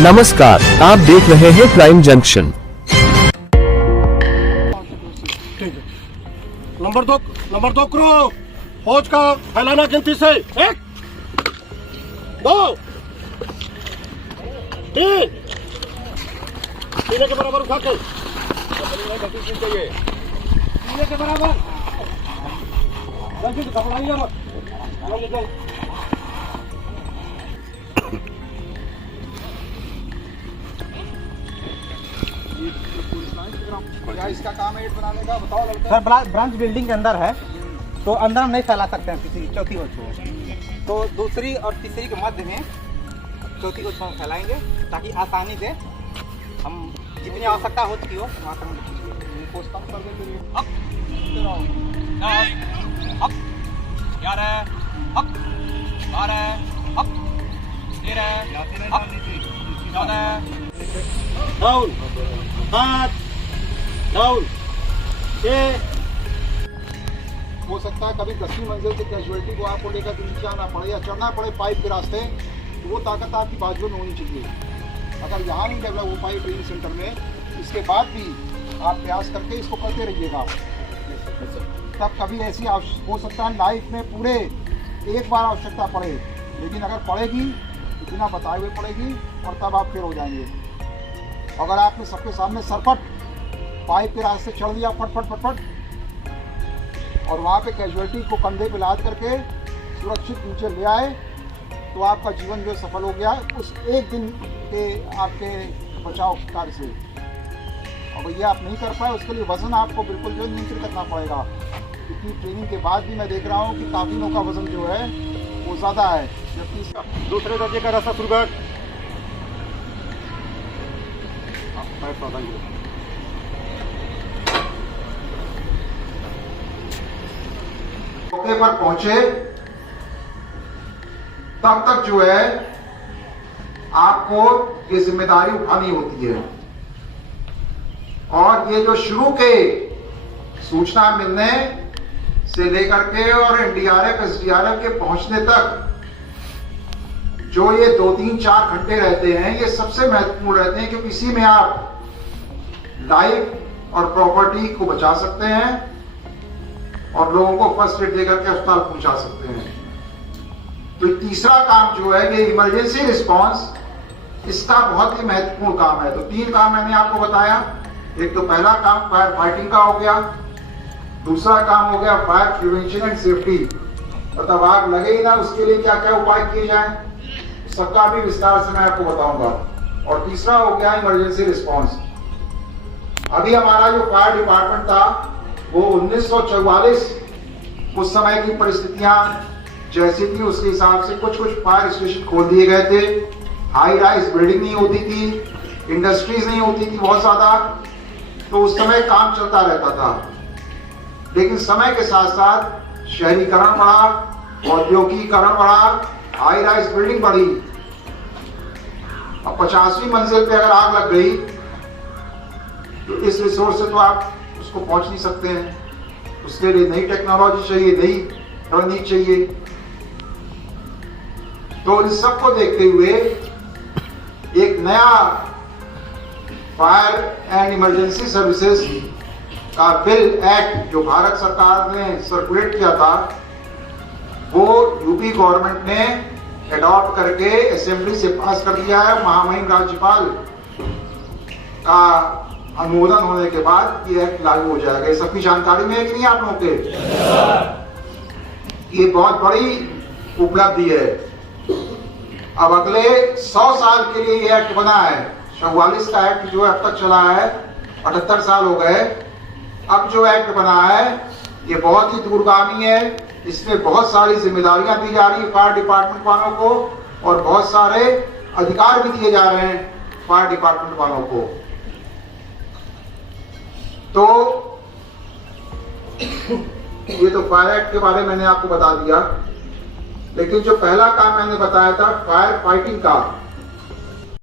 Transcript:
नमस्कार, आप देख रहे हैं क्राइम जंक्शन। नंबर दो करो। फौज का फैलाना गिनती से 1 2 3 के बराबर उठा के सीने के बराबर जल्दी घबराइए मत। क्या इसका काम है बनाने का, बताओ लड़का। सर ब्रांच बिल्डिंग के अंदर है, तो अंदर हम नहीं फैला सकते हैं किसी की चौथी वस्तु है, तो दूसरी और तीसरी के मध्य में चौथी वस्तु हम फैलाएंगे ताकि आसानी से हम जितनी आवश्यकता होती हो वहाँ तक पोस्टपोन कर देंगे। Up 11 up 12 up 13 up 14 down 5 down 6। हो सकता है कभी 10वीं मंजिल से कैजुअलिटी को आपको लेकर के नीचे आना पड़े या चढ़ना पड़े पाइप के रास्ते, तो वो ताकत आपकी बाजुओं में होनी चाहिए। अगर यहाँ नहीं डेवलप हो पाई ट्रेनिंग सेंटर में, इसके बाद भी आप प्रयास करके इसको करते रहिएगा। तब कभी ऐसी हो सकता है लाइफ में पूरे एक बार आवश्यकता पड़े, लेकिन अगर पड़ेगी तो बिना बताए हुए पड़ेगी और तब आप फेल हो जाएंगे। अगर आपने सबके सामने सरपट पाइप के रास्ते चढ़ दिया फट और वहाँ पे कैजुअलिटी को कंधे पे लाद करके सुरक्षित नीचे ले आए, तो आपका जीवन जो सफल हो गया उस एक दिन के आपके बचाव कार्य से। और भैया आप नहीं कर पाए, उसके लिए वजन आपको बिल्कुल जो नियंत्रित करना पड़ेगा, क्योंकि ट्रेनिंग के बाद भी मैं देख रहा हूँ कि काफिलों का वजन जो है वो ज़्यादा है, जबकि इसका दूसरे दर्जे का रास्ता शुरू कर। मौके पर पहुंचे तब तक जो है आपको ये जिम्मेदारी उठानी होती है। और ये जो शुरू के सूचना मिलने से लेकर के और एनडीआरएफ एसडीआरएफ के पहुंचने तक जो ये 2-3-4 घंटे रहते हैं, ये सबसे महत्वपूर्ण रहते हैं, क्योंकि इसी में आप लाइफ और प्रॉपर्टी को बचा सकते हैं और लोगों को फर्स्ट एड देकर के अस्पताल पहुंचा सकते हैं। तो तीसरा काम जो है ये इमरजेंसी रिस्पांस, इसका बहुत ही महत्वपूर्ण काम है। तो 3 काम मैंने आपको बताया। एक तो पहला काम फायर फाइटिंग का हो गया, दूसरा काम हो गया फायर प्रिवेंशन एंड सेफ्टी, मतलब आग लगे ही ना उसके लिए क्या क्या उपाय किए जाएं, सबका भी विस्तार से मैं आपको बताऊंगा। और तीसरा हो गया इमरजेंसी रिस्पांस। अभी हमारा जो फायर डिपार्टमेंट था वो 1944 उस समय की परिस्थितियां जैसी थी उसके हिसाब से कुछ फायर स्टेशन खोल दिए गए थे। हाई राइज बिल्डिंग नहीं होती थी, इंडस्ट्रीज नहीं होती थी बहुत ज्यादा, तो उस समय काम चलता रहता था। लेकिन समय के साथ साथ शहरीकरण बढ़ा, औद्योगिकीकरण बढ़ा, हाई राइज बिल्डिंग बढ़ी। अब 50वीं मंजिल पे अगर आग लग गई तो इस रिसोर्स से तो आप उसको पहुंच नहीं सकते हैं, उसके लिए नई टेक्नोलॉजी चाहिए, नई रणनीति चाहिए। तो इन सबको देखते हुए एक नया फायर एंड इमरजेंसी सर्विसेज का बिल एक्ट जो भारत सरकार ने सर्कुलेट किया था, वो यूपी गवर्नमेंट ने एडॉप्ट करके असेंबली से पास कर दिया है। महामहिम राज्यपाल का अनुमोदन होने के बाद ये एक्ट लागू हो जाएगा। ये सबकी जानकारी में है कि नहीं आप लोगों के? ये बहुत बड़ी उपलब्धि है। अब अगले 100 साल के लिए ये एक्ट बना है। 44 का एक्ट जो है अब तक चला है, 78 साल हो गए। अब जो एक्ट बना है ये बहुत ही दूरगामी है। इसमें बहुत सारी जिम्मेदारियां दी जा रही है फायर डिपार्टमेंट वालों को, और बहुत सारे अधिकार भी दिए जा रहे हैं फायर डिपार्टमेंट वालों को। तो ये तो फायर एक्ट के बारे में मैंने आपको बता दिया, लेकिन जो पहला काम मैंने बताया था फायर फाइटिंग का,